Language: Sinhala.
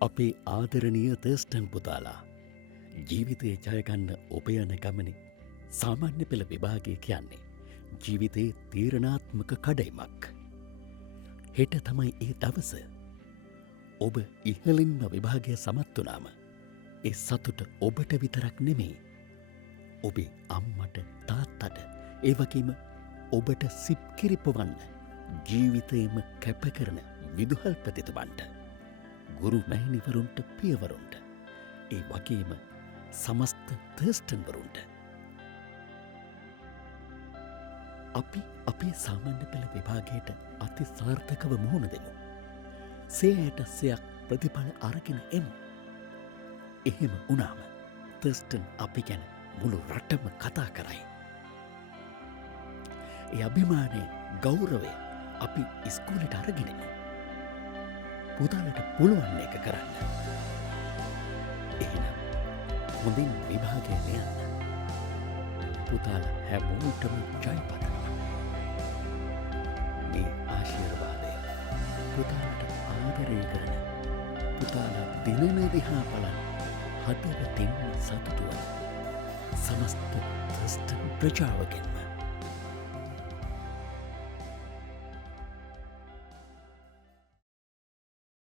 අපේ ආදරණීය තර්ස්ටන් පුතාලා ජීවිතය ජයගන්න ඔබ යන ගමනේ සාමාන්‍ය පෙළ විභාගය කියන්නේ ජීවිතයේ තීරණාත්මක කඩයිමක්. හෙට තමයි ඒ දවස. ඔබ ඉහලින්ම විභාගය සමත් වනාම ඒ සතුට ඔබට විතරක් නෙමෙයි. ඔබේ අම්මට තාත්තට ඒ වගේම ඔබට සිප්කිරිපවන්න ජීවිතයම කැපකරන විදුහල්පතිතුමන්ට ගුරු මැහිනිවරුන්ට පියවරුන්ට ඒ වගේම සමස්ත තර්ස්ටන්වරුන්ට අපි අපේ සාමාන්‍ය පෙළ විභාගයට අති සාර්ථකව මුහුණ දෙමු. සේයට සයක් ප්‍රතිඵල අරගෙන එමු. එහෙම වුණාම තර්ස්ටන් අපි ගැන මුළු රටම කතා කරයි. ඒ අභිමානය ගෞරවය අපි ඉස්කෝලට අරගෙනමු. පුතාලට පුළුවන් එක කරන්න. එහෙනම් හොඳින් විභාගයට යන්න. පුතාල හැමෝටම ජය පතනවා. මේ ආශිර්වාදය පුතාලට ආදරය කරන පුතාලා දිනන දිහා බලන හදවතින් සතුටුවන සමස්ත තර්ස්ටන් ප්‍රජාවගෙන්